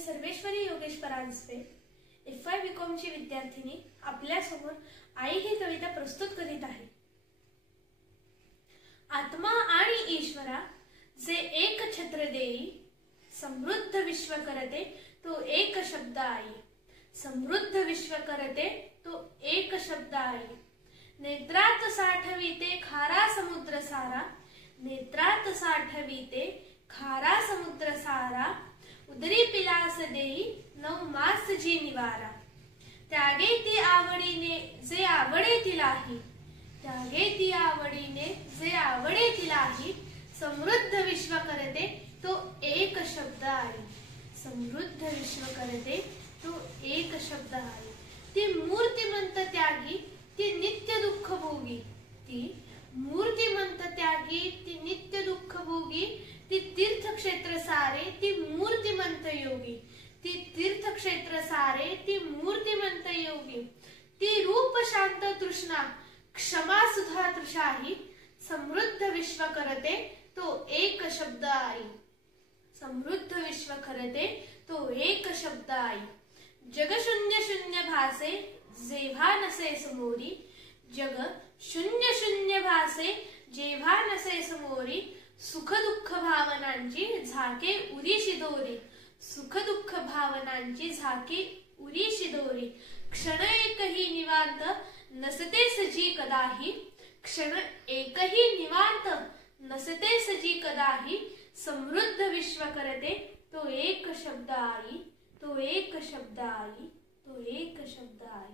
Sarveshwari Yogesh Paranjpe FY BCom ची विद्यार्थिनी आपल्यासमोर आई ही कविता प्रस्तुत करीत आहे। आत्मा आणि ईश्वरा जे एक छत्र देई, समृद्ध विश्व करते तो एक शब्द आई। समृद्ध विश्व करते तो एक शब्द आई। नेत्रात साठविते खारा समुद्र सारा, नेत्रात साठविते खारा समुद्र सारा। उदरी पिलास देई 9 मास जी निवारा। त्यागे ती आवडीने जे आवडे तिलाही, त्यागे ती आवडीने जे आवडे तिलाही। समृद्ध विश्व करते तो एक शब्द आई। समृद्ध विश्व करते तो एक शब्द आई। ती मूर्तिमंत त्यागी, ती नित्य दुःख भोगी। ती मूर्तिमंत त्यागी, ती नित्य दुःख भोगी। ती तीर्थक्षेत्र सारे, ती मूर्तिमंत योगी। ती तीर्थक्षेत्र सारे, ती मूर्तिमंत योगी। ती रूप शांत तृष्णा, क्षमा सुधा तृषाही। समृद्ध विश्व करते तो एक शब्द आई। समृद्ध विश्व करते तो एक शब्द आई। जग शून्य शून्य भासे जेव्हा नसे समोरी। जग शून्य शून्य भासे जेव्हा नसे समोरी। सुख दुःख भावनांची झाके उरीशी दोरी। सुख दुःख भावनांची झाके उरीशी दोरी। क्षण एकही निवांत नसते सजी कदाही। क्षण एकही निवांत नसते सजी कदाही। समृद्ध विश्व करते तो एक शब्द आई। तो एक शब्द आई। तो एक शब्द आई।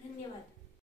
धन्यवाद।